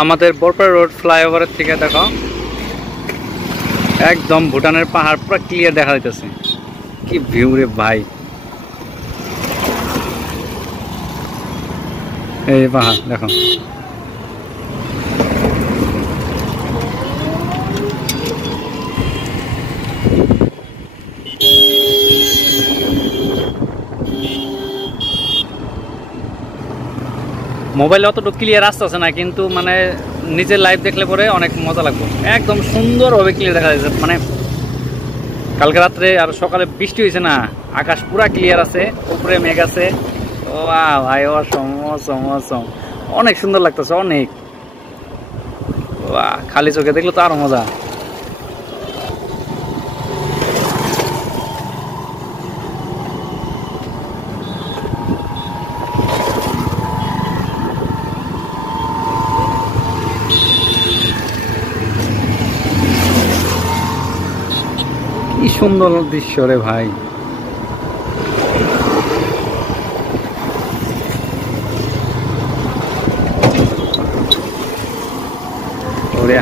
আমাদের বরপাড়া রোড ফ্লাইওভারের থেকে দেখো একদম ভুটানের পাহাড় পুরো ক্লিয়ার দেখা যাইতেছে। কি ভিউ রে ভাই, এই পাহাড় দেখো। মোবাইলে অতটুকু ক্লিয়ার আসতেছে না, কিন্তু মানে নিজের লাইভ দেখলে পরে অনেক মজা লাগবে। একদম সুন্দরভাবে ক্লিয়ার দেখা যাচ্ছে। মানে কালকে রাত্রে আর সকালে বৃষ্টি হয়েছে না, আকাশ পুরা ক্লিয়ার আছে, উপরে মেঘ আছে। ও ভাই অসম অসম অসম, অনেক সুন্দর লাগতেছে অনেক। খালি চোখে দেখলে তো আরো মজা। কি সুন্দর দৃশ্য রে ভাই। ওরে